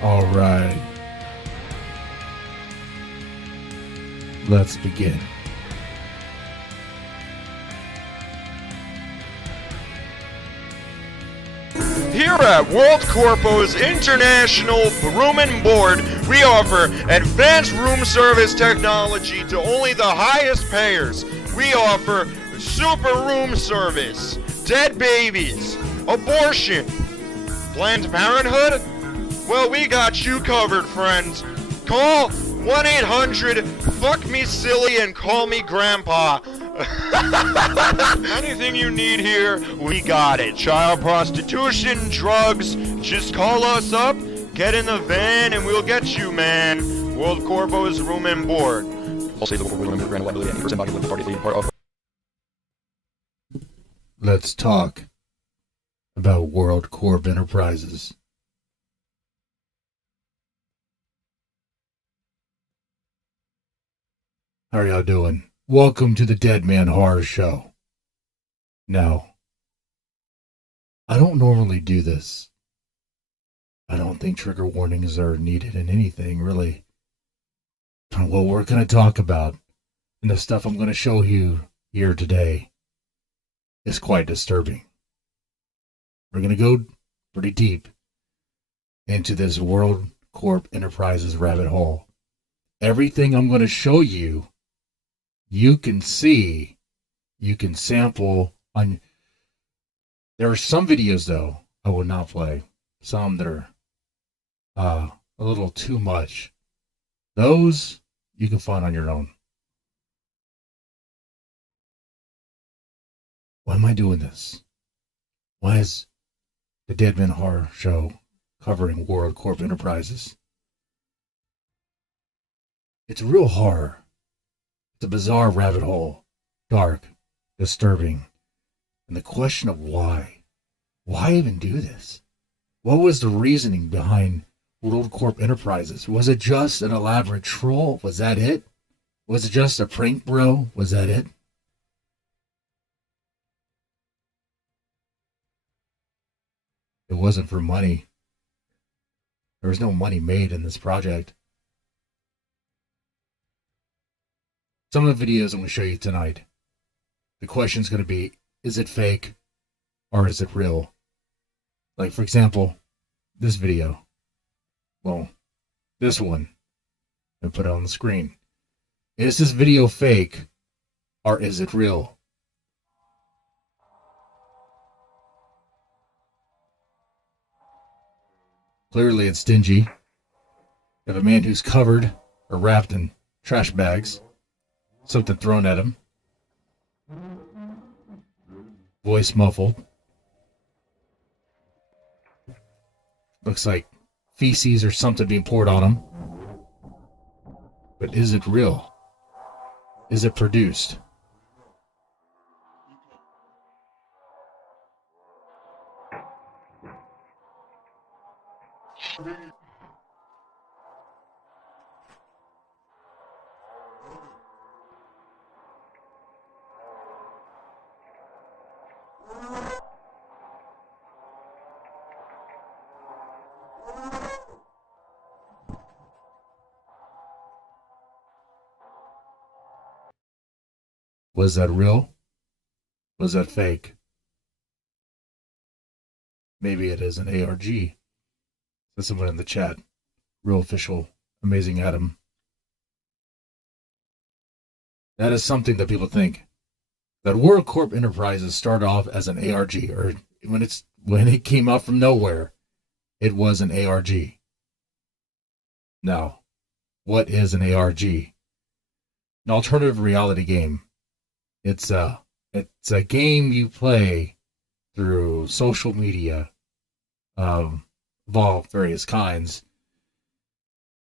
All right. Let's begin. Here at Worldcorp's International Room and Board, we offer advanced room service technology to only the highest payers. We offer super room service, dead babies, abortion, Planned Parenthood. Well, we got you covered, friends. Call 1-800-FUCK-ME-SILLY and call me Grandpa. Anything you need here, we got it. Child prostitution, drugs, just call us up, get in the van, and we'll get you, man. Worldcorp's Room and Board. Let's talk about Worldcorp Enterprises. How are y'all doing? Welcome to the Deadman Horror Show. Now, I don't normally do this. I don't think trigger warnings are needed in anything, really. What we're going to talk about and the stuff I'm going to show you here today is quite disturbing. We're going to go pretty deep into this Worldcorp Enterprises rabbit hole. Everything I'm going to show you, you can see, you can sample on. There are some videos, though, I will not play. Some that are a little too much. Those you can find on your own. Why am I doing this? Why is the Deadman Horror Show covering Worldcorp Enterprises? It's real horror. It's a bizarre rabbit hole. Dark, disturbing. And the question of why. Why even do this? What was the reasoning behind Worldcorp Enterprises? Was it just an elaborate troll? Was that it? Was it just a prank, bro? Was that it? It wasn't for money. There was no money made in this project. Some of the videos I'm going to show you tonight, the question's going to be, is it fake or is it real? Like, for example, this video. Well, this one. I put it on the screen. Is this video fake or is it real? Clearly it's dingy. You have a man who's covered or wrapped in trash bags. Something thrown at him. Voice muffled. Looks like feces or something being poured on him. But is it real? Is it produced? Was that real? Was that fake? Maybe it is an ARG. Says someone in the chat. Real official. Amazing Adam. That is something that people think. That WorldCorp Enterprises started off as an ARG, or when it came out from nowhere, it was an ARG. Now, what is an ARG? An alternative reality game. It's a game you play through social media of all various kinds.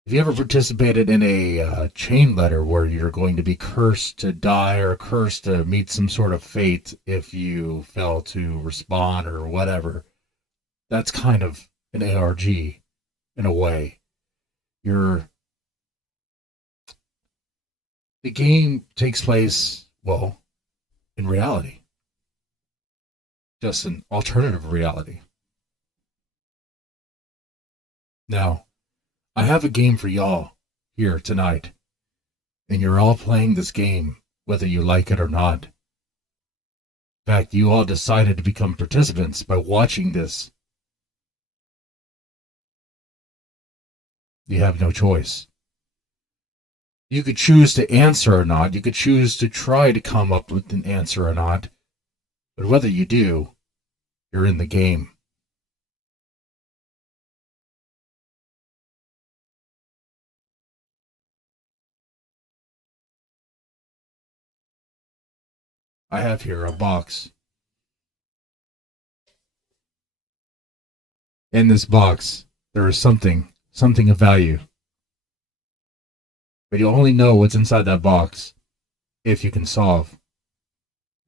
Have you ever participated in a chain letter where you're going to be cursed to die or cursed to meet some sort of fate if you fail to respond or whatever? That's kind of an ARG in a way. The game takes place, well, in reality. Just an alternative reality. Now, I have a game for y'all here tonight, and you're all playing this game, whether you like it or not. In fact, you all decided to become participants by watching this. You have no choice. You could choose to answer or not. You could choose to try to come up with an answer or not. But whether you do, you're in the game. I have here a box. In this box, there is something of value. But you'll only know what's inside that box if you can solve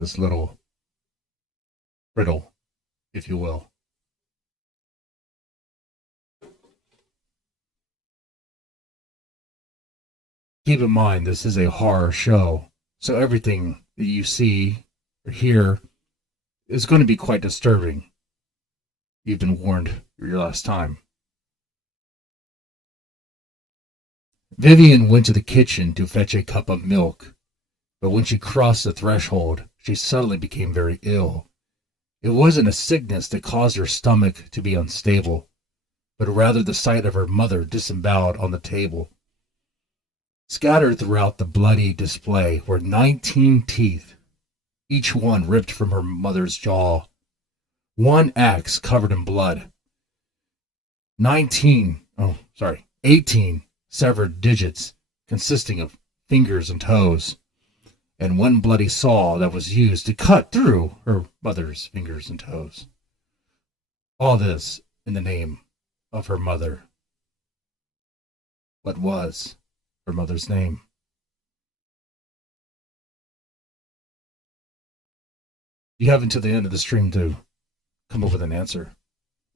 this little riddle, if you will. Keep in mind, this is a horror show, so everything that you see or hear is going to be quite disturbing. You've been warned your last time. Vivian went to the kitchen to fetch a cup of milk, but when she crossed the threshold, she suddenly became very ill. It wasn't a sickness that caused her stomach to be unstable, but rather the sight of her mother disemboweled on the table. Scattered throughout the bloody display were 19 teeth, each one ripped from her mother's jaw. One axe covered in blood. 18 severed digits consisting of fingers and toes, and one bloody saw that was used to cut through her mother's fingers and toes. All this in the name of her mother. What was her mother's name? You have until the end of the stream to come up with an answer.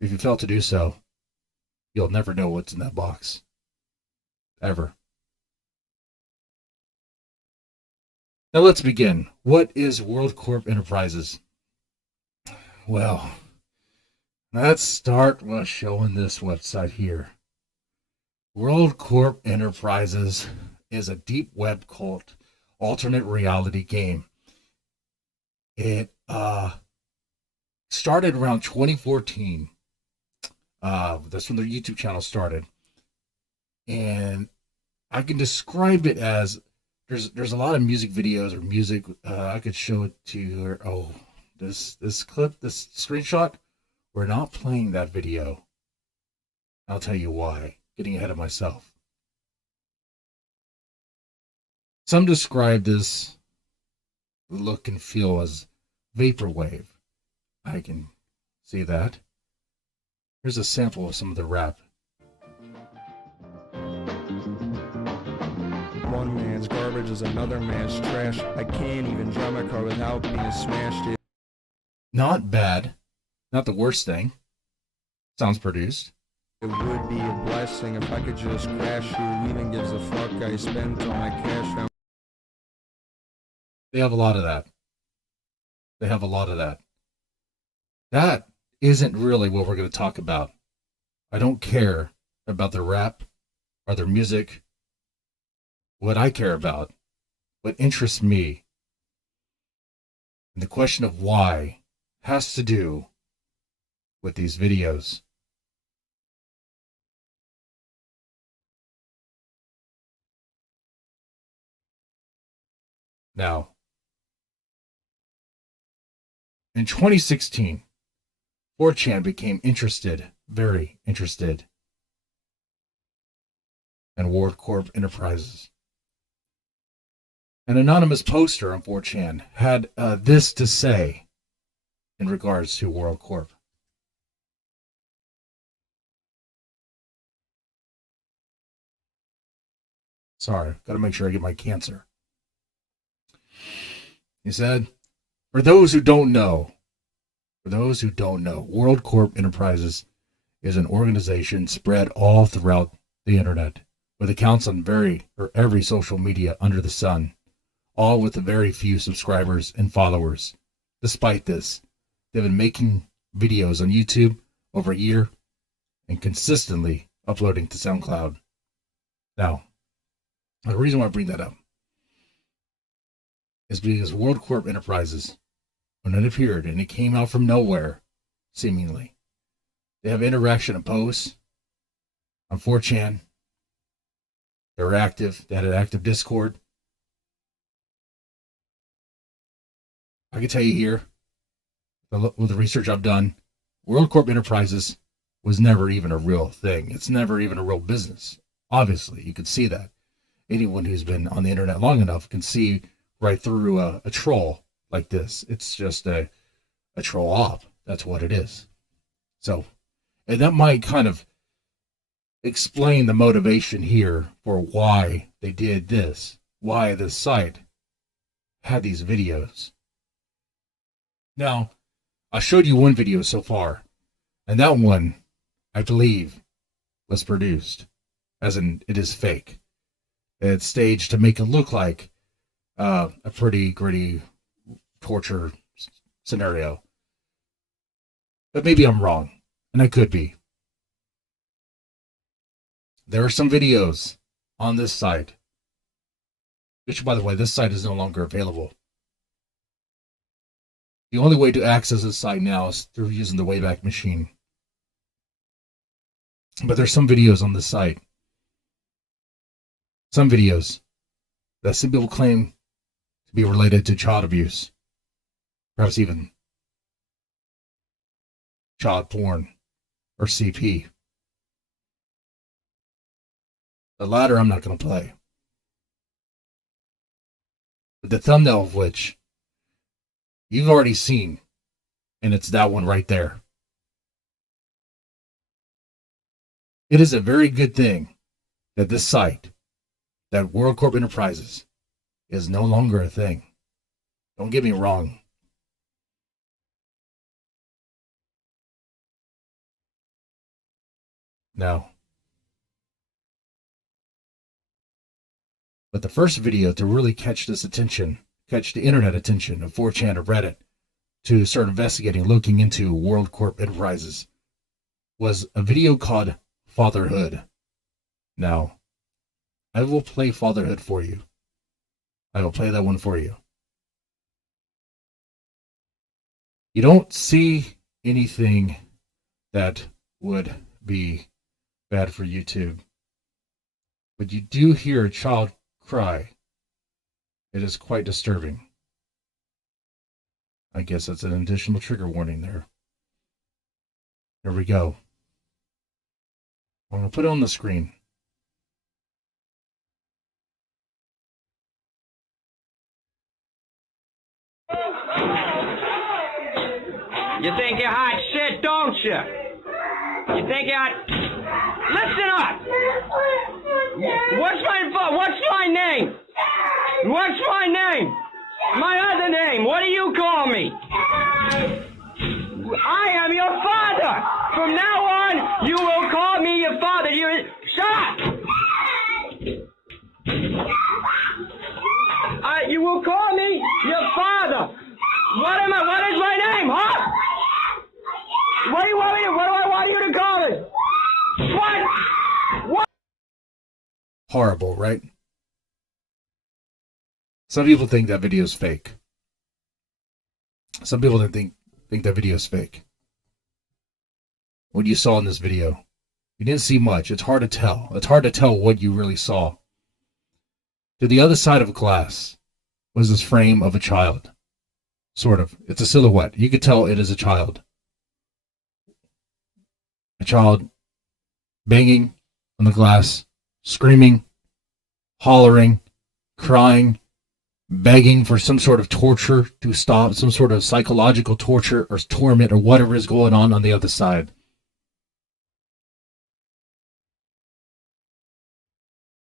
If you fail to do so, you'll never know what's in that box. Ever. Now let's begin. What is WorldCorp Enterprises? Well, let's start with showing this website here. WorldCorp Enterprises is a deep web cult alternate reality game. It started around 2014. That's when their YouTube channel started. And I can describe it as there's a lot of music videos or music. I could show it to you. Oh, this clip, this screenshot. We're not playing that video. I'll tell you why. Getting ahead of myself. Some describe this look and feel as vaporwave. I can see that. Here's a sample of some of the rap. One man's garbage is another man's trash. I can't even drive my car without being smashed. Not bad. Not the worst thing. Sounds produced. It would be a blessing if I could just crash you. Who even gives a fuck? I spent all my cash. They have a lot of that. That isn't really what we're going to talk about. I don't care about their rap or their music. What I care about, what interests me, And the question of why has to do with these videos. Now, in 2016, 4chan became very interested in Worldcorp Enterprises. An anonymous poster on 4chan had this to say in regards to Worldcorp. Sorry, gotta make sure I get my cancer. He said, for those who don't know, Worldcorp Enterprises is an organization spread all throughout the internet with accounts on every social media under the sun, all with very few subscribers and followers. Despite this, they've been making videos on YouTube over a year and consistently uploading to SoundCloud. Now, the reason why I bring that up is because Worldcorp Enterprises, when it appeared and it came out from nowhere, seemingly, they have interaction and posts on 4chan. They're active. They had an active Discord. I can tell you here, with the research I've done, Worldcorp Enterprises was never even a real thing. It's never even a real business. Obviously, you can see that. Anyone who's been on the internet long enough can see right through a troll like this. It's just a troll op. That's what it is. So, and that might kind of explain the motivation here for why they did this, why this site had these videos. Now, I showed you one video so far, and that one, I believe, was produced, as in it is fake. It's staged to make it look like a pretty gritty torture scenario. But maybe I'm wrong, and I could be. There are some videos on this site, which, by the way, this site is no longer available. The only way to access this site now is through using the Wayback Machine. But there's some videos on this site. Some videos that some people claim to be related to child abuse. Perhaps even child porn or CP. The latter I'm not going to play. But the thumbnail of which you've already seen, and it's that one right there. It is a very good thing that this site, that Worldcorp Enterprises, is no longer a thing. Don't get me wrong. No. But the first video to really catch this attention, catch the internet attention of 4chan or Reddit, to start investigating, looking into Worldcorp Enterprises, was a video called Fatherhood. Now, I will play Fatherhood for you. I will play that one for you. You don't see anything that would be bad for YouTube, but you do hear a child cry. It is quite disturbing. I guess that's an additional trigger warning there. Here we go. I'm going to put it on the screen. You think you're hot shit, don't you? You think you're hot... Listen up! What's my name? What's my name? My other name. What do you call me? I am your father. From now on, you will call me your father. Shut up! You will call me your father. What is my name, huh? What do I want you to call it? What? Horrible, right? Some people think that video is fake. Some people didn't think that video is fake. What you saw in this video, you didn't see much. It's hard to tell. It's hard to tell what you really saw. To the other side of glass was this frame of a child. Sort of. It's a silhouette. You could tell it is a child. A child banging on the glass, screaming, hollering, crying, begging for some sort of torture to stop, some sort of psychological torture or torment or whatever is going on the other side.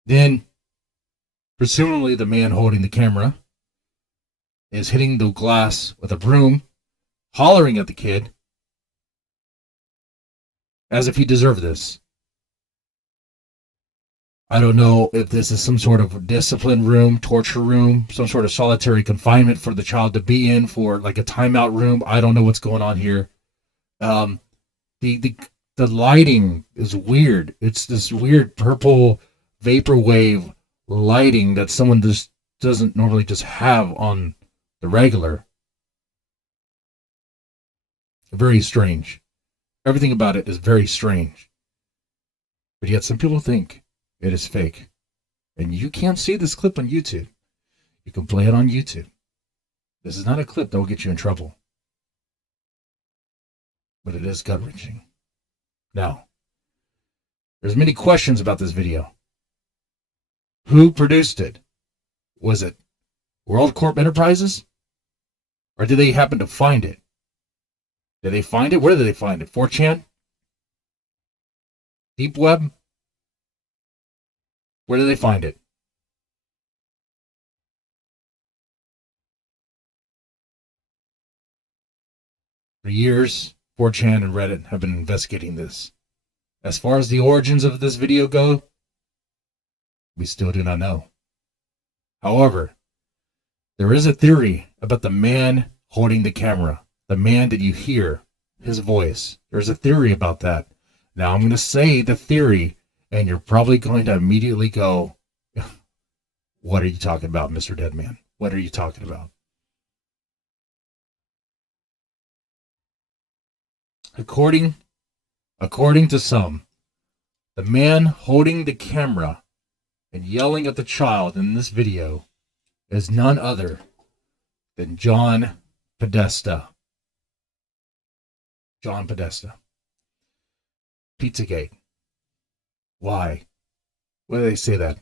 Then, presumably the man holding the camera is hitting the glass with a broom, hollering at the kid as if he deserved this. I don't know if this is some sort of discipline room, torture room, some sort of solitary confinement for the child to be in, for like a timeout room. I don't know what's going on here. The lighting is weird. It's this weird purple vaporwave lighting that someone just doesn't normally just have on the regular. Very strange. Everything about it is very strange. But yet some people think it is fake. And you can't see this clip on YouTube. You can play it on YouTube. This is not a clip that will get you in trouble. But it is gut-wrenching. Now, there's many questions about this video. Who produced it? Was it Worldcorp Enterprises? Or did they happen to find it? Did they find it? Where did they find it? 4chan? Deep Web? Where did they find it? For years, 4chan and Reddit have been investigating this. As far as the origins of this video go, we still do not know. However, there is a theory about the man holding the camera, the man that you hear, his voice. There's a theory about that. Now I'm going to say the theory, and you're probably going to immediately go, what are you talking about, Mr. Deadman? What are you talking about? According to some, the man holding the camera and yelling at the child in this video is none other than John Podesta. John Podesta. Pizzagate. Why? Why do they say that?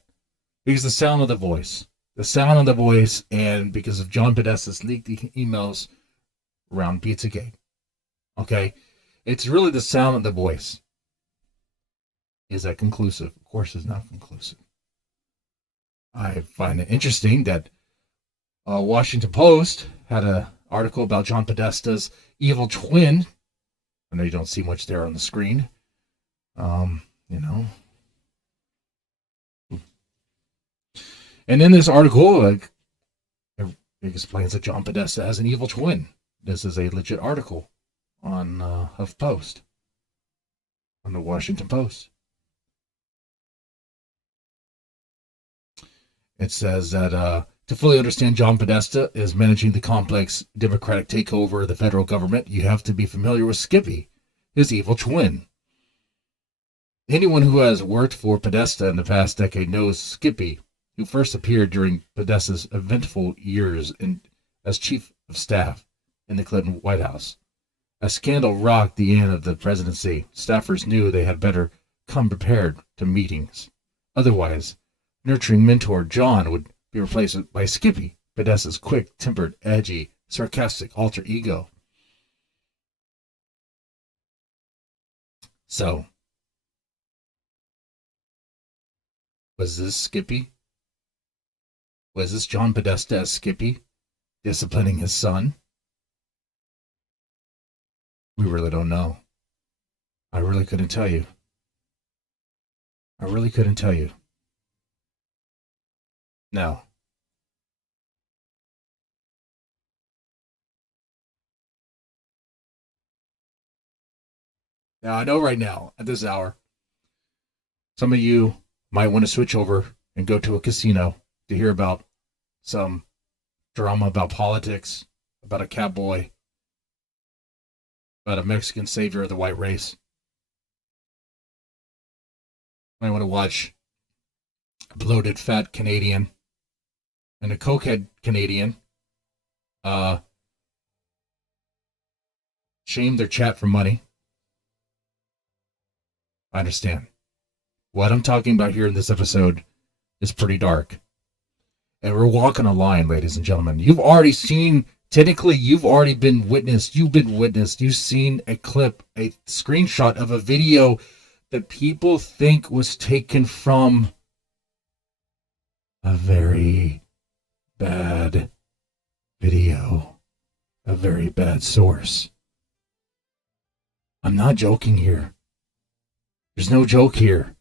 Because the sound of the voice. The sound of the voice, and because of John Podesta's leaked emails around Pizzagate. Okay? It's really the sound of the voice. Is that conclusive? Of course it's not conclusive. I find it interesting that Washington Post had an article about John Podesta's evil twin. I know you don't see much there on the screen. You know. And in this article, it explains that John Podesta has an evil twin. This is a legit article on HuffPost, on the Washington Post. It says that to fully understand John Podesta is managing the complex democratic takeover of the federal government, you have to be familiar with Skippy, his evil twin. Anyone who has worked for Podesta in the past decade knows Skippy, who first appeared during Podesta's eventful years as chief of staff in the Clinton White House. As scandal rocked the end of the presidency, staffers knew they had better come prepared to meetings. Otherwise, nurturing mentor John would be replaced by Skippy, Podesta's quick-tempered, edgy, sarcastic alter ego. So, was this Skippy? Was this John Podesta as Skippy, disciplining his son? We really don't know. I really couldn't tell you. I really couldn't tell you. Now, I know right now, at this hour, some of you might want to switch over and go to a casino to hear about some drama about politics, about a cowboy about a Mexican savior of the white race. I want to watch a bloated, fat Canadian and a cokehead Canadian shame their chat for money. I understand. What I'm talking about here in this episode is pretty dark. And we're walking a line, ladies and gentlemen. You've already seen, technically, you've already been witnessed. You've seen a clip, a screenshot of a video that people think was taken from a very bad video, a very bad source. I'm not joking here. There's no joke here.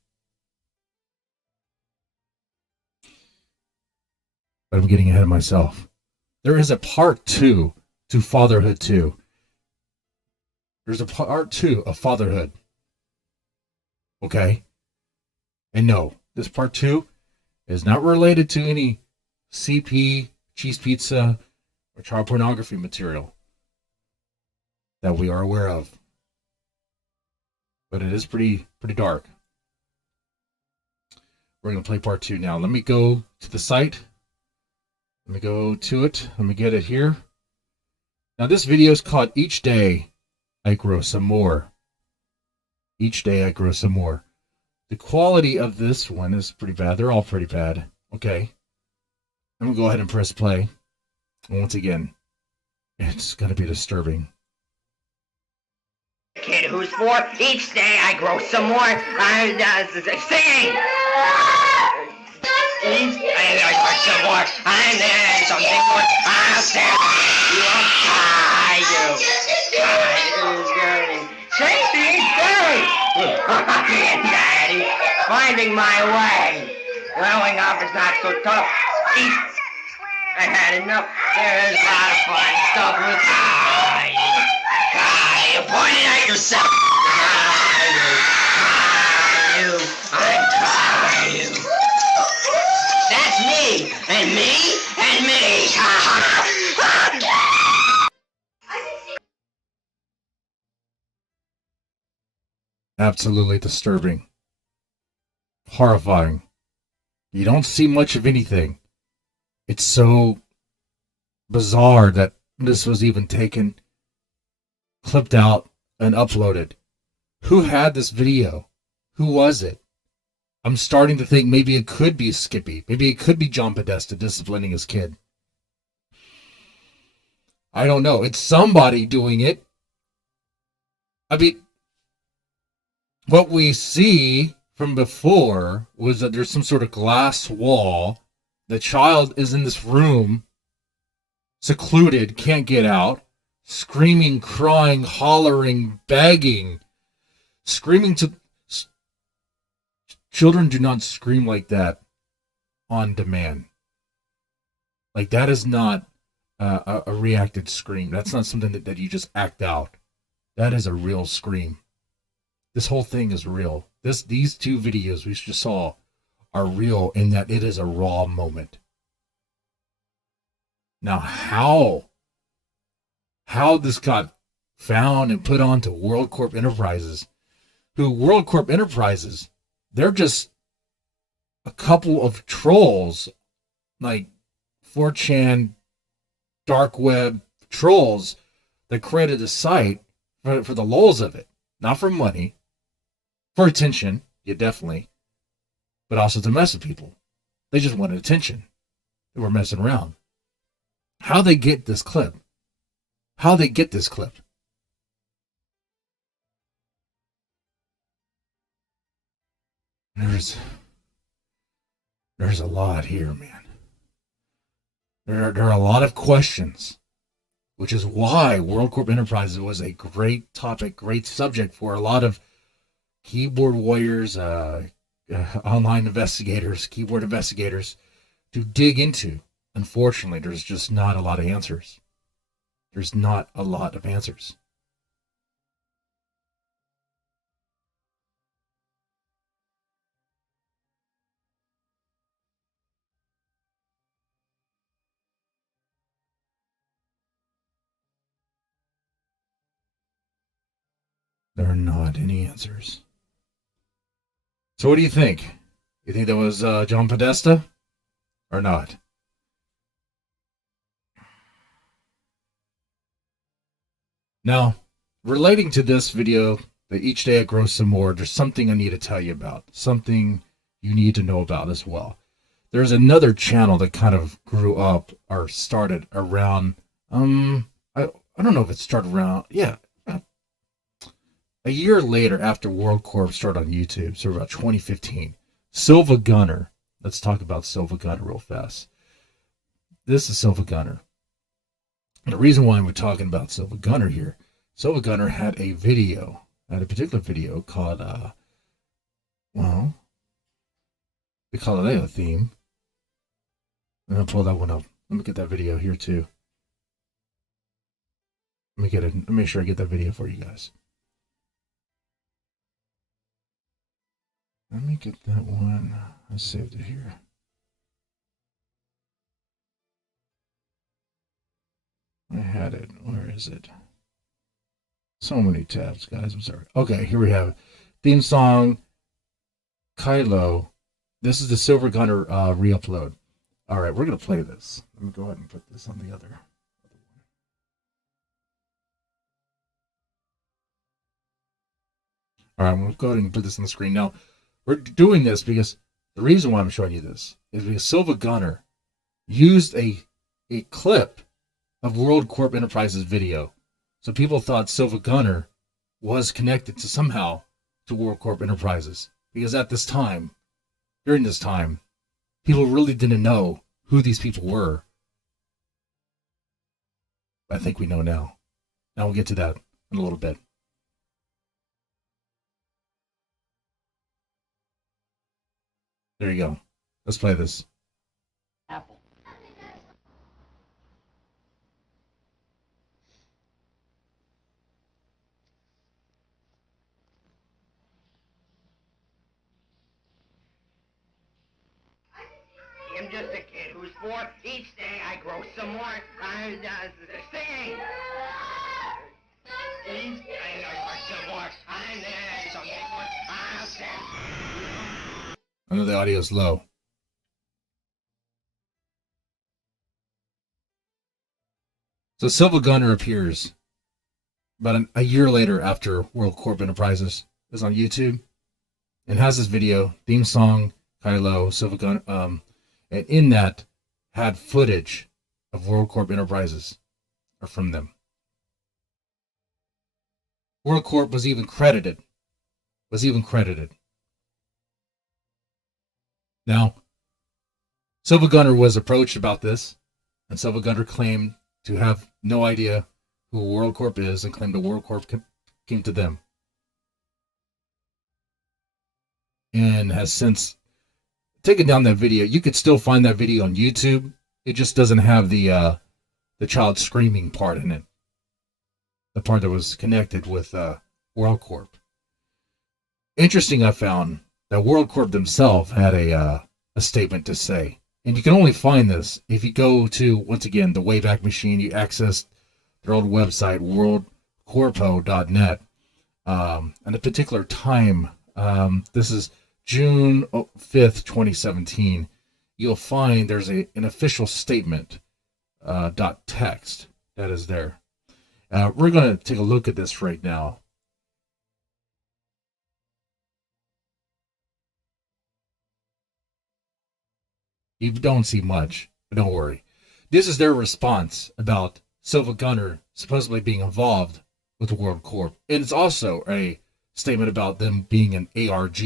But I'm getting ahead of myself. There is a part 2 to Fatherhood 2. There's a part 2 of Fatherhood. Okay? And no, this part 2 is not related to any CP, cheese pizza, or child pornography material that we are aware of. But it is pretty dark. We're going to play part 2 now. Let me go to the site. Let me go to it. Let me get it here. Now this video is called Each Day I Grow Some More. Each Day I Grow Some More. The quality of this one is pretty bad. They're all pretty bad. Okay. I'm going to go ahead and press play. And once again, it's going to be disturbing. Kid who's 4, each day I grow some more. I'm singing. Each day I grow some more. I'm there, something more. I'll stand. You won't die, you. Tracy, Daddy, finding my way. Growing up is not so tough. I had enough. There's a lot of fun stuff with you pointing at yourself. I'm tired of you. That's me, and me, and me. Absolutely disturbing. Horrifying. You don't see much of anything. It's so bizarre that this was even taken, clipped out, and uploaded. Who had this video? Who was it? I'm starting to think maybe it could be Skippy. Maybe it could be John Podesta disciplining his kid. I don't know. It's somebody doing it. I mean, what we see from before was that there's some sort of glass wall. The child is in this room, secluded, can't get out, screaming, crying, hollering, begging, screaming to... Children do not scream like that on demand. Like, that is not a reacted scream. That's not something that you just act out. That is a real scream. This whole thing is real. These 2 videos we just saw are real in that it is a raw moment. Now, how this got found and put onto Worldcorp Enterprises, Worldcorp Enterprises, they're just a couple of trolls, like 4chan, dark web trolls that created a site for the lulz of it. Not for money, for attention, yeah, definitely, but also to mess with people. They just wanted attention. They were messing around. How they get this clip? There's a lot here, man. There are a lot of questions, which is why Worldcorp Enterprises was a great topic, great subject for a lot of keyboard warriors, online investigators, keyboard investigators to dig into. Unfortunately, there's just not a lot of answers. There's not a lot of answers. There are not any answers. So what do you think? You think that was John Podesta or not? Now, relating to this video, that each day I grow some more, there's something I need to tell you about. Something you need to know about as well. There's another channel that kind of grew up or started around, I don't know if it started around, a year later after Worldcorp started on YouTube, so about 2015. Silva Gunner. Let's talk about Silva Gunner real fast. This is Silva Gunner. The reason why we're talking about Silva Gunner here, Silva Gunner had a particular video called, the Galileo theme. I'm going to pull that one up. Let me get that video here too. Let me make sure I get that video for you guys. Let me get that one. I saved it here. I had it. Where is it? So many tabs, guys. I'm sorry. Okay, here we have it. Theme song, Kylo. This is the Silver Gunner re-upload. All right, we're going to play this. Let me go ahead and put this on the other one. All right, I'm going to go ahead and put this on the screen. Now, we're doing this because the reason why I'm showing you this is because Silva Gunner used a clip of Worldcorp Enterprises video. So people thought Silva Gunner was connected to somehow to Worldcorp Enterprises. Because at this time, during this time, people really didn't know who these people were. I think we know now. Now we'll get to that in a little bit. There you go. Let's play this. Apple. I'm just a kid who's 4. Each day I grow some more. I'm singing. Each day I grow some more. I'm there. Some big one. I'll sing. I know the audio is low. So Silva Gunner appears about a year later after Worldcorp Enterprises is on YouTube and has this video, theme song, Kylo, Silva Gunner, and in that had footage of Worldcorp Enterprises or from them. Worldcorp was even credited. Now, Silva Gunner was approached about this, and Silva Gunner claimed to have no idea who Worldcorp is and claimed that Worldcorp came to them. And has since taken down that video. You could still find that video on YouTube. It just doesn't have the child screaming part in it. The part that was connected with Worldcorp. Interesting, I found that Worldcorp themselves had a statement to say. And you can only find this if you go to, once again, the Wayback Machine. You access their old website, worldcorpo.net. And a particular time, this is June 5th, 2017. You'll find there's an official statement, .text, that is there. We're going to take a look at this right now. You don't see much, but don't worry. This is their response about Silva Gunner supposedly being involved with Worldcorp. And it's also a statement about them being an ARG.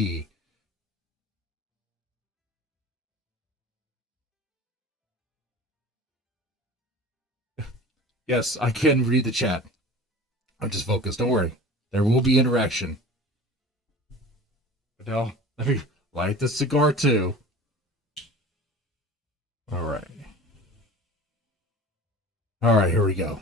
Yes, I can read the chat. I'm just focused. Don't worry. There will be interaction. Now, let me light the cigar too. All right. All right, here we go.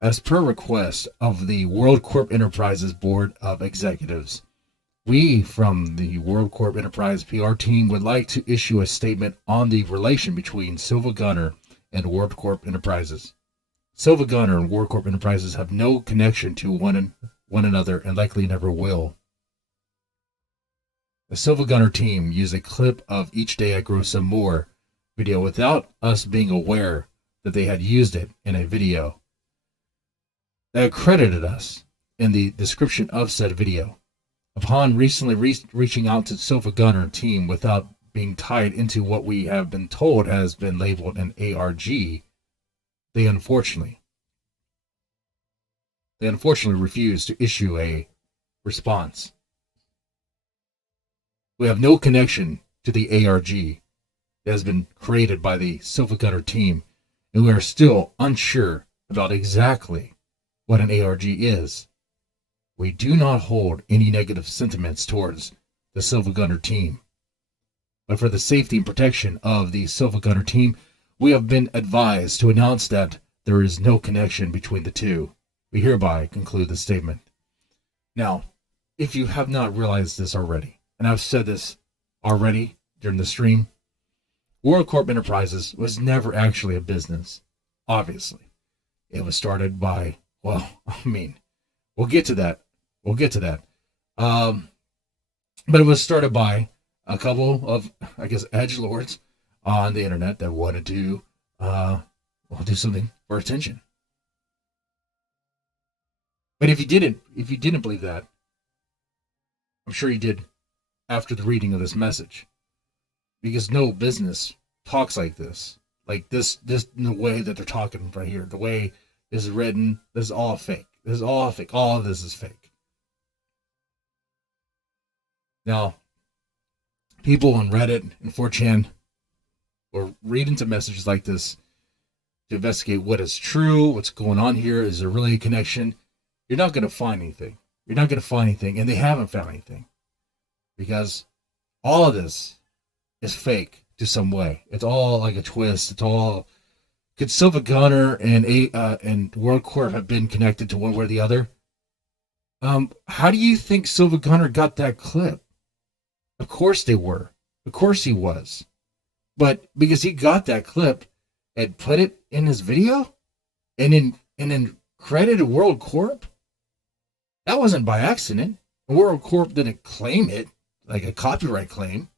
As per request of the Worldcorp Enterprises Board of Executives, We from the Worldcorp Enterprise PR team would like to issue a statement on the relation between Silva Gunner and Worldcorp Enterprises. Silva Gunner and Worldcorp Enterprises have no connection to one another and likely never will. The Silva Gunner team used a clip of Each Day I Grow Some More video without us being aware that they had used it in a video. They credited us in the description of said video. Upon recently reaching out to Silva Gunner team without being tied into what we have been told has been labeled an ARG, they unfortunately refused to issue a response. We have no connection to the ARG that has been created by the Silva Gunner team, and we are still unsure about exactly what an ARG is. We do not hold any negative sentiments towards the Silva Gunner team, but for the safety and protection of the Silva Gunner team, we have been advised to announce that there is no connection between the two. We hereby conclude the statement. Now, if you have not realized this already, and I've said this already during the stream, Worldcorp Enterprises was never actually a business, obviously. It was started by, well, we'll get to that. But it was started by a couple of, I guess, edgelords on the internet that wanted to do something for attention. But if you didn't believe that, I'm sure you did after the reading of this message. Because no business talks like this. Like this in the way that they're talking right here. The way this is written, this is all fake. This is all fake. All of this is fake. Now, people on Reddit and 4chan will read into messages like this to investigate what is true, what's going on here. Is there really a connection? You're not going to find anything. And they haven't found anything. Because all of this is fake to some way. It's all like a twist. It's all... Could Silva Gunner and Worldcorp have been connected to one way or the other? How do you think Silva Gunner got that clip? Of course they were. Of course he was. But because he got that clip and put it in his video and then credited Worldcorp, that wasn't by accident. Worldcorp didn't claim it like a copyright claim.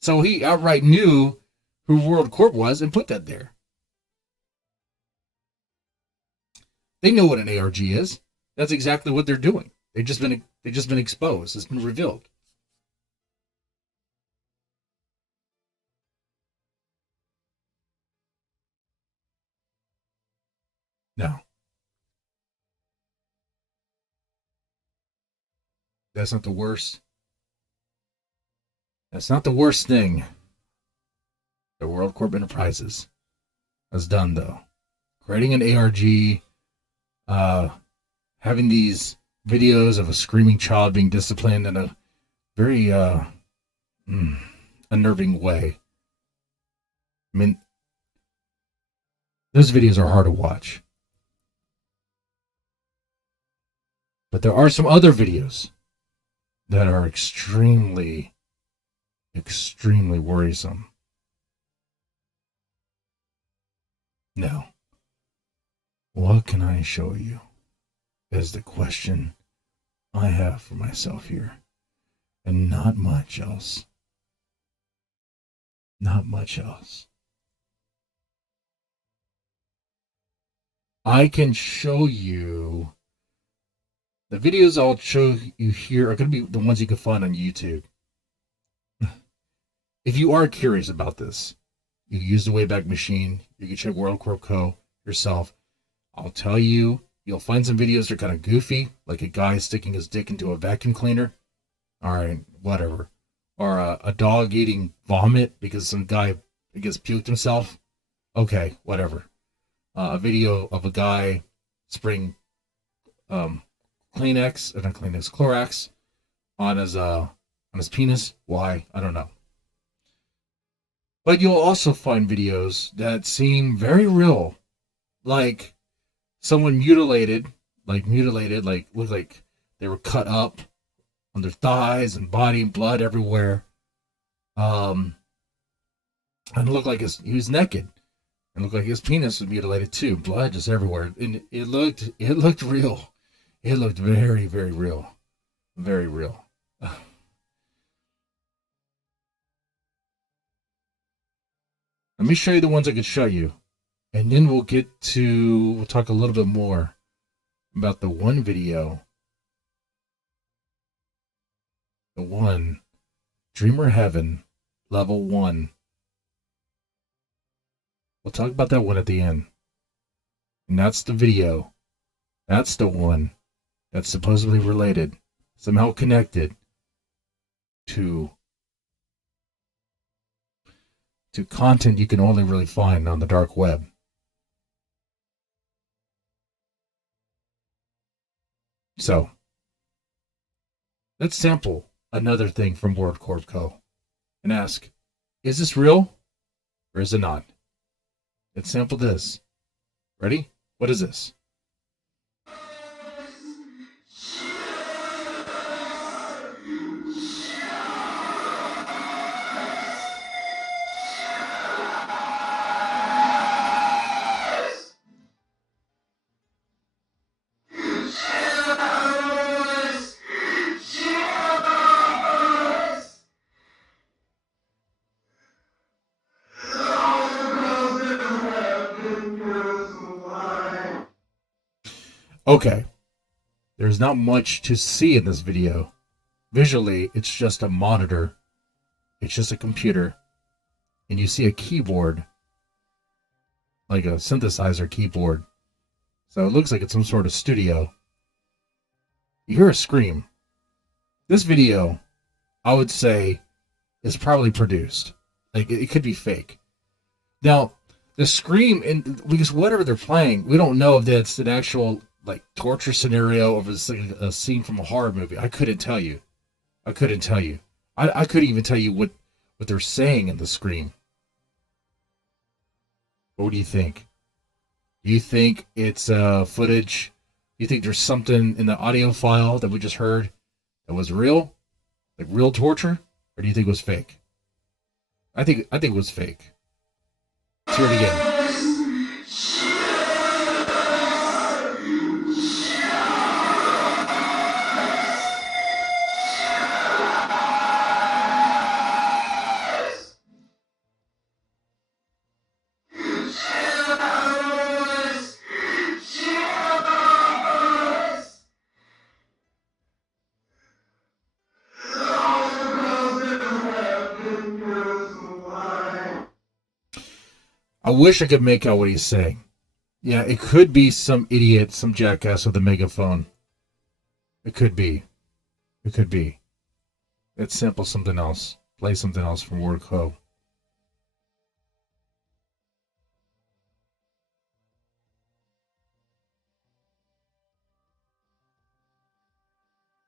So he outright knew who Worldcorp was and put that there. They know what an ARG is. That's exactly what they're doing. They've just been exposed. It's been revealed. Now, that's not the worst. That's not the worst thing that Worldcorp Enterprises has done, though. Creating an ARG, having these videos of a screaming child being disciplined in a very unnerving way. I mean, those videos are hard to watch. But there are some other videos that are extremely worrisome. Now, what can I show you is the question I have for myself here. And not much else. Not much else. I can show you... The videos I'll show you here are going to be the ones you can find on YouTube. If you are curious about this, you can use the Wayback Machine. You can check Worldcorp Co. yourself. I'll tell you, you'll find some videos that are kind of goofy, like a guy sticking his dick into a vacuum cleaner. All right, whatever. Or a dog eating vomit because some guy, I guess, puked himself. Okay, whatever. A video of a guy spraying Clorox on his penis. Why? I don't know. But you'll also find videos that seem very real, like someone mutilated, looked like they were cut up on their thighs and body and blood everywhere. And it looked like he was naked. It looked like his penis was mutilated too. Blood just everywhere. And it looked real. It looked very, very real. Very real. Let me show you the ones I could show you. And then we'll talk a little bit more about the one video. The one, Dreamer Heaven, level 1. We'll talk about that one at the end. And that's the video. That's the one that's supposedly related, somehow connected to content you can only really find on the dark web. So, let's sample another thing from Worldcorp Co. and ask, is this real or is it not? Let's sample this. Ready? What is this? Okay, there's not much to see in this video. Visually, it's just a monitor. It's just a computer. And you see a keyboard, like a synthesizer keyboard. So it looks like it's some sort of studio. You hear a scream. This video, I would say, is probably produced. Like, it could be fake. Now, the scream, because whatever they're playing, we don't know if that's an actual like torture scenario or a scene from a horror movie. I couldn't tell you. I couldn't even tell you what they're saying in the scream. What do you think? Do you think it's footage? Do you think there's something in the audio file that we just heard that was real? Like real torture? Or do you think it was fake? I think it was fake. Let's hear it again. I wish I could make out what he's saying. Yeah, it could be some idiot, some jackass with a megaphone. It could be. It could be. Let's sample something else. Play something else from Worldcorp.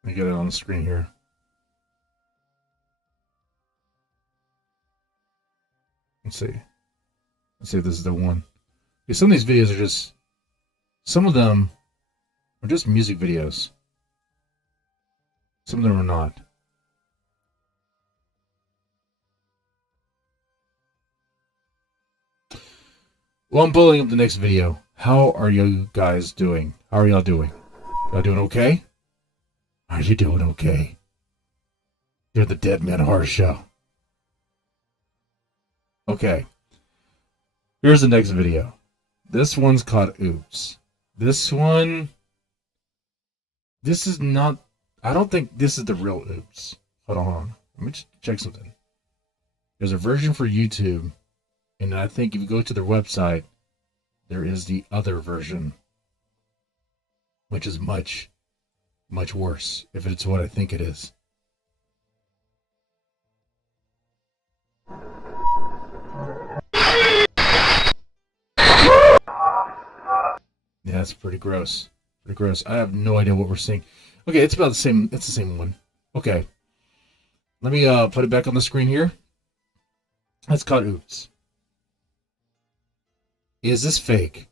Let me get it on the screen here. Let's see. Let's see if this is the one. Yeah, some of these videos are just... Some of them are just music videos. Some of them are not. Well, I'm pulling up the next video. How are you guys doing? How are y'all doing? Y'all doing okay? Are you doing okay? You're the Deadman Horror Show. Okay. Here's the next video. This one's called Oops. This one... This is not... I don't think this is the real Oops. Hold on. Let me just check something. There's a version for YouTube. And I think if you go to their website, there is the other version. Which is much, much worse. If it's what I think it is. Yeah, it's pretty gross. Pretty gross. I have no idea what we're seeing. Okay, it's about the same. It's the same one. Okay. Let me put it back on the screen here. That's called Oops. Is this fake?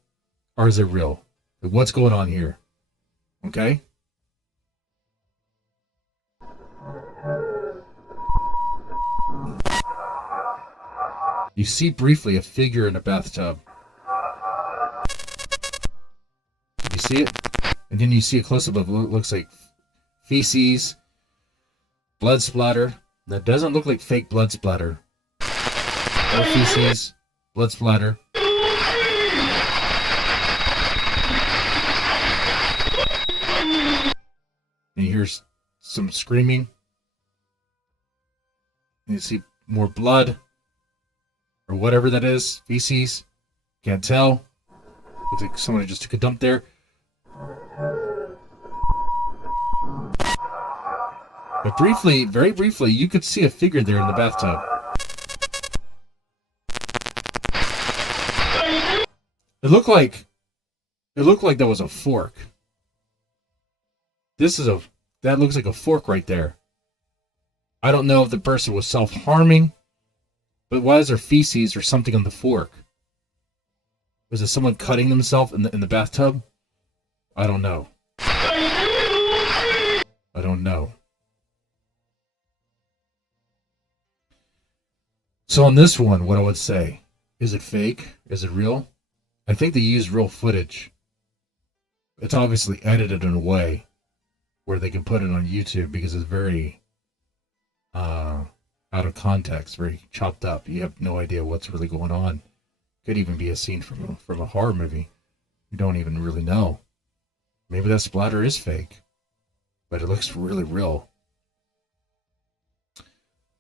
Or is it real? What's going on here? Okay? You see briefly a figure in a bathtub. You see it? And then you see a close-up of what looks like feces, blood splatter. That doesn't look like fake blood splatter. Or feces, blood splatter. And you hear some screaming. And you see more blood. Or whatever that is. Feces. Can't tell. Looks like someone just took a dump there. But briefly, very briefly, you could see a figure there in the bathtub. It looked like that was a fork. That looks like a fork right there. I don't know if the person was self-harming, but why is there feces or something on the fork? Was it someone cutting themselves in the bathtub? I don't know. I don't know. So on this one, what I would say, is it fake? Is it real? I think they used real footage. It's obviously edited in a way where they can put it on YouTube because it's very out of context, very chopped up. You have no idea what's really going on. Could even be a scene from a horror movie. You don't even really know. Maybe that splatter is fake, but it looks really real.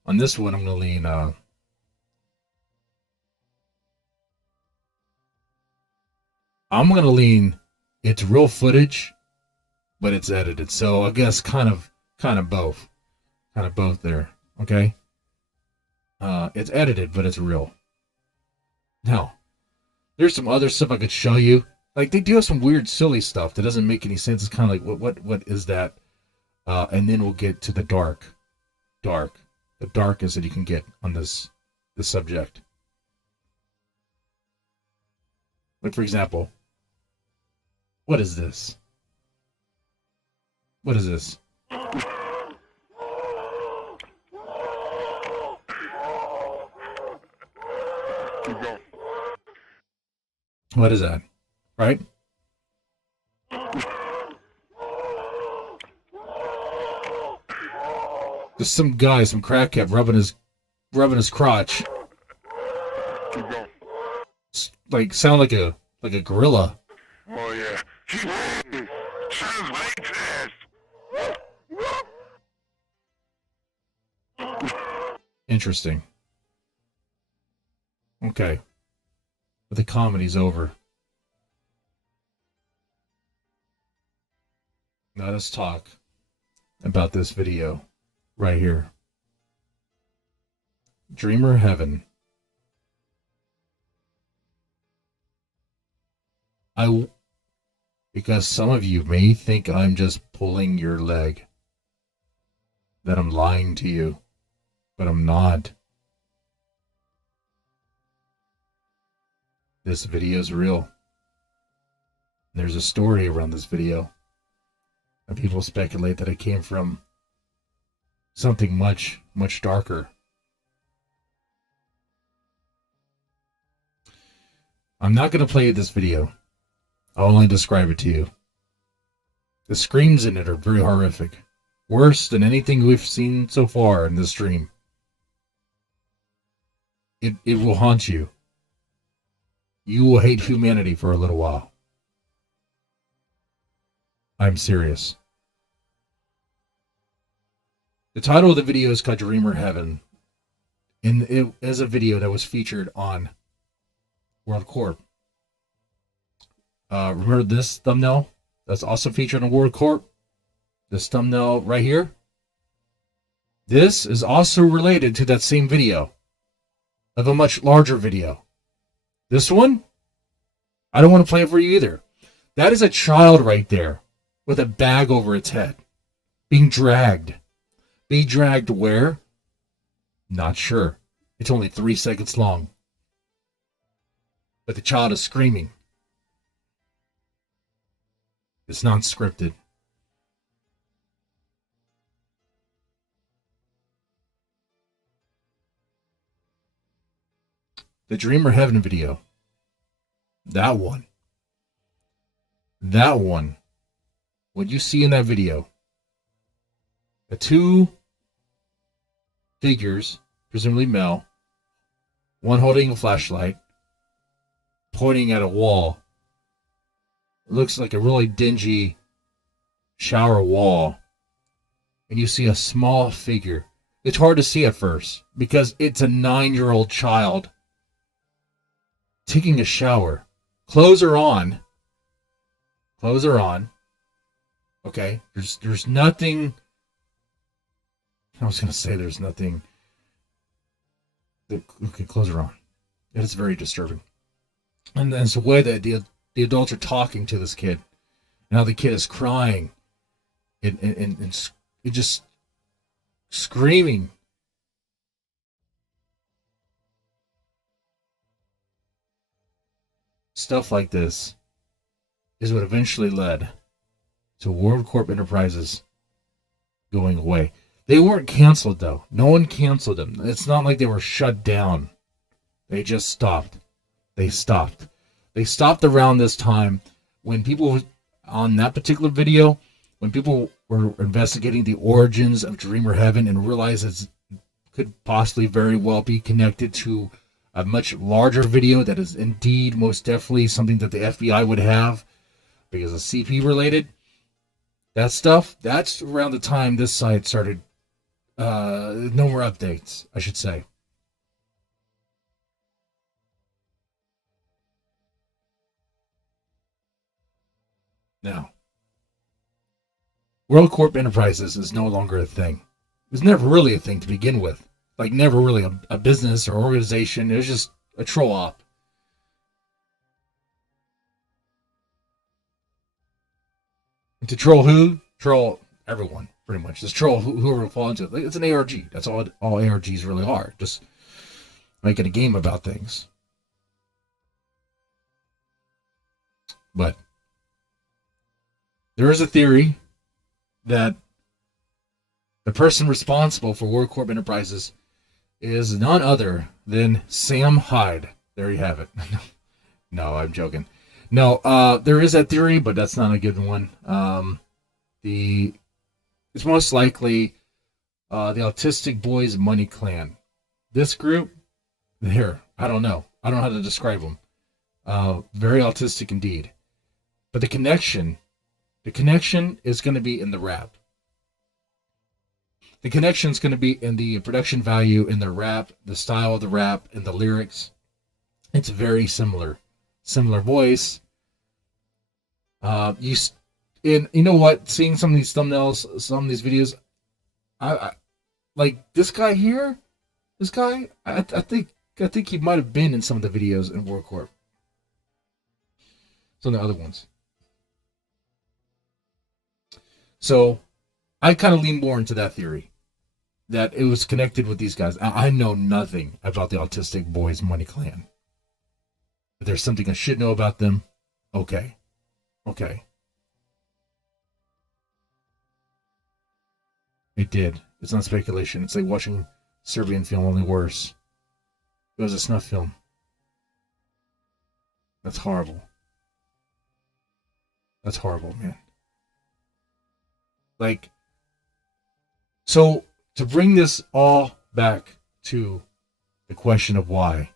On this one, I'm going to lean... I'm going to lean, it's real footage, but it's edited. So I guess kind of both. Kind of both there. Okay? It's edited, but it's real. Now, there's some other stuff I could show you. Like, they do have some weird, silly stuff that doesn't make any sense. It's kind of like, what is that? And then we'll get to the dark. The darkest that you can get on this subject. Like, for example, what is this? What is this? What is that? Right? Just some guy, some crackhead rubbing his crotch. Like sound like a gorilla. Oh yeah. Sounds like this. Interesting. Okay. But the comedy's over. Now let's talk about this video right here. Dreamer Heaven. Because some of you may think I'm just pulling your leg, that I'm lying to you, but I'm not. This video is real. There's a story around this video, and people speculate that it came from something much, much darker. I'm not going to play this video. I'll only describe it to you. The screams in it are very horrific. Worse than anything we've seen so far in this stream. It will haunt you. You will hate humanity for a little while. I'm serious. The title of the video is called Dreamer Heaven. And it is a video that was featured on Worldcorp. Remember this thumbnail that's also featured on Worldcorp? This thumbnail right here? This is also related to that same video of a much larger video. This one, I don't want to play it for you either. That is a child right there with a bag over its head being dragged. Being dragged where? Not sure. It's only 3 seconds long. But the child is screaming. It's not scripted. The Dreamer Heaven video. That one. What you see in that video, the two figures, presumably male, one holding a flashlight, pointing at a wall. It looks like a really dingy shower wall. And you see a small figure. It's hard to see at first because it's a 9-year-old child taking a shower. Clothes are on. Okay. There's nothing. I was gonna say there's nothing. Okay, clothes are on. It is very disturbing. And then it's the way that the adults are talking to this kid. Now the kid is crying and just screaming. Stuff like this is what eventually led to Worldcorp Enterprises going away. They weren't canceled, though. No one canceled them. It's not like they were shut down. They just stopped. They stopped around this time when people, on that particular video, when people were investigating the origins of Dreamer Heaven and realized it could possibly very well be connected to a much larger video that is indeed most definitely something that the FBI would have because of CP related. That stuff, that's around the time this site started. No more updates, I should say. Now, Worldcorp Enterprises is no longer a thing. It was never really a thing to begin with. Like, never really a business or organization. It was just a troll op. And to troll who? Troll everyone, pretty much. Just troll whoever will fall into it. It's an ARG. That's all ARGs really are. Just making a game about things. But there is a theory that the person responsible for Worldcorp Enterprises is none other than Sam Hyde. There you have it. No, I'm joking. No, there is that theory, but that's not a good one. It's most likely the Autistic Boys Money Clan. This group, I don't know how to describe them. Very autistic indeed. But the connection is going to be in the rap. The connection is going to be in the production value, in the rap, the style of the rap, and the lyrics. It's very similar voice. You know what? Seeing some of these thumbnails, some of these videos, I like this guy here. This guy, I think he might have been in some of the videos in Worldcorp. Some of the other ones. So I kind of lean more into that theory, that it was connected with these guys. I know nothing about the Autistic Boys Money Clan. If there's something I should know about them, okay. It did. It's not speculation. It's like watching Serbian film, only worse. It was a snuff film. That's horrible. That's horrible, man. Like, so to bring this all back to the question of why,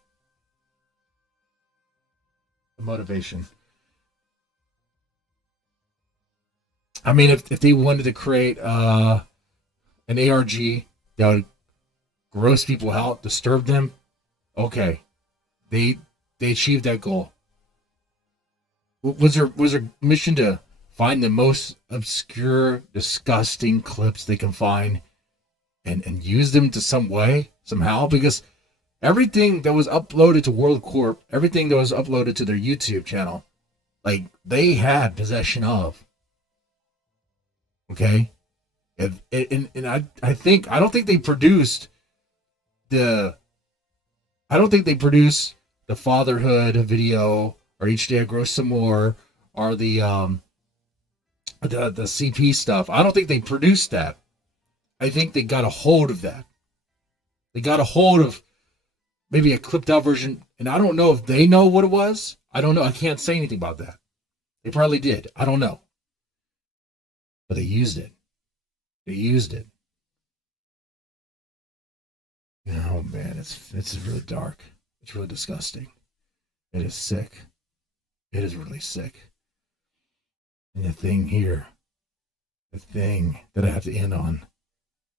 the motivation. I mean, if they wanted to create an ARG that would gross people out, disturb them, okay, they achieved that goal. Was their mission to find the most obscure, disgusting clips they can find and use them to some way, somehow? Because everything that was uploaded to Worldcorp, everything that was uploaded to their YouTube channel, like, they had possession of. Okay? And I don't think they produced the fatherhood video or each day I grow some more or the CP stuff. I don't think they produced that. I think they got a hold of that. They got a hold of maybe a clipped out version, and I don't know if they know what it was. I don't know. I can't say anything about that. They probably did. I don't know. But they used it. They used it. Oh man, it's really dark. It's really disgusting. It is sick. It is really sick. And the thing here, the thing that I have to end on,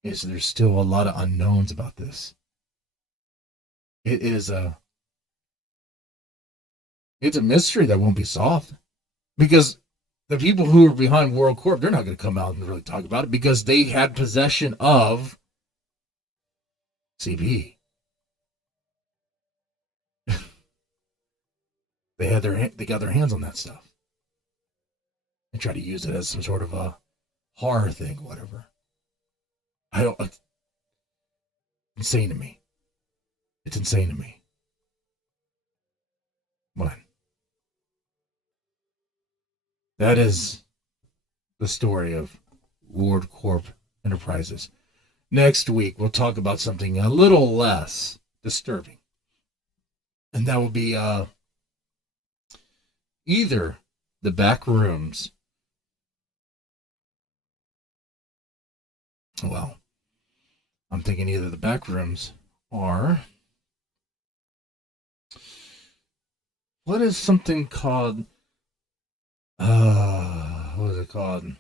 is there's still a lot of unknowns about this. It's a mystery that won't be solved, because the people who are behind Worldcorp, they're not going to come out and really talk about it because they had possession of CB. They got their hands on that stuff. They try to use it as some sort of a horror thing, whatever. It's insane to me. It's insane to me. But that is the story of Worldcorp Enterprises. Next week, we'll talk about something a little less disturbing. And that will be either the back rooms. Well, I'm thinking either the back rooms or what is something called what is it called?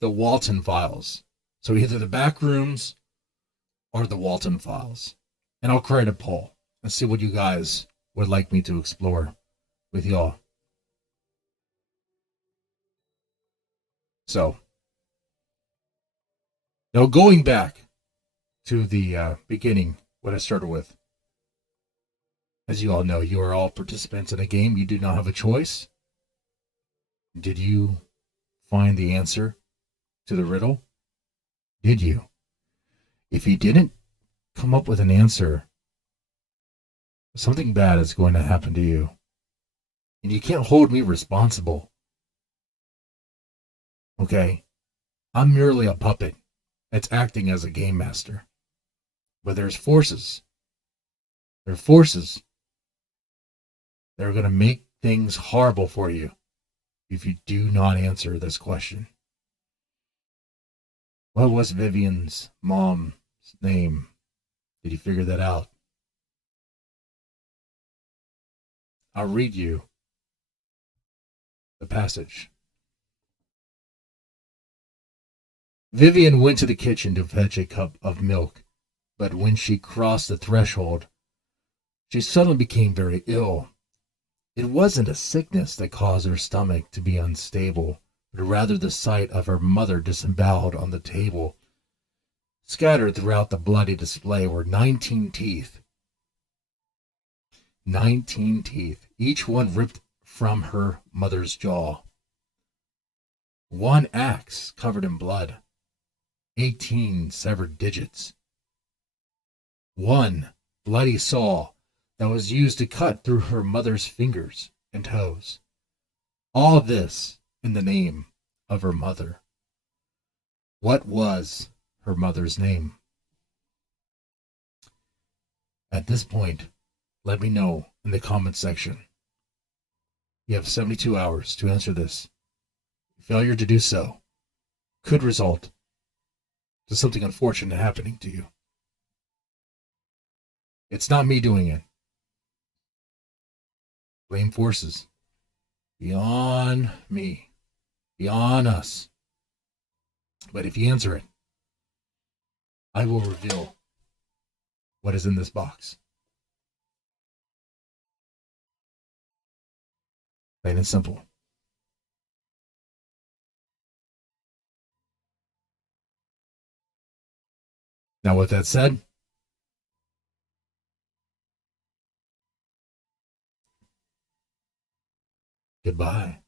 The Walton Files. So either the back rooms or the Walton Files. And I'll create a poll and see what you guys would like me to explore with y'all. So, now going back to the beginning, what I started with. As you all know, you are all participants in a game. You do not have a choice. Did you find the answer to the riddle? Did you? If you didn't come up with an answer, something bad is going to happen to you. And you can't hold me responsible. Okay? I'm merely a puppet that's acting as a game master. But there's forces. There are forces that are going to make things horrible for you if you do not answer this question. What was Vivian's mom's name? Did you figure that out? I'll read you the passage. Vivian went to the kitchen to fetch a cup of milk, but when she crossed the threshold, she suddenly became very ill. It wasn't a sickness that caused her stomach to be unstable, but rather the sight of her mother disemboweled on the table. Scattered throughout the bloody display were 19 teeth. 19 teeth, each one ripped from her mother's jaw. One axe covered in blood. 18 severed digits. One bloody saw that was used to cut through her mother's fingers and toes. All this in the name of her mother. What was her mother's name? At this point, let me know in the comments section. You have 72 hours to answer this. Failure to do so could result to something unfortunate happening to you. It's not me doing it. Blame forces beyond me, beyond us. But if you answer it, I will reveal what is in this box. Plain and simple. Now, with that said, goodbye.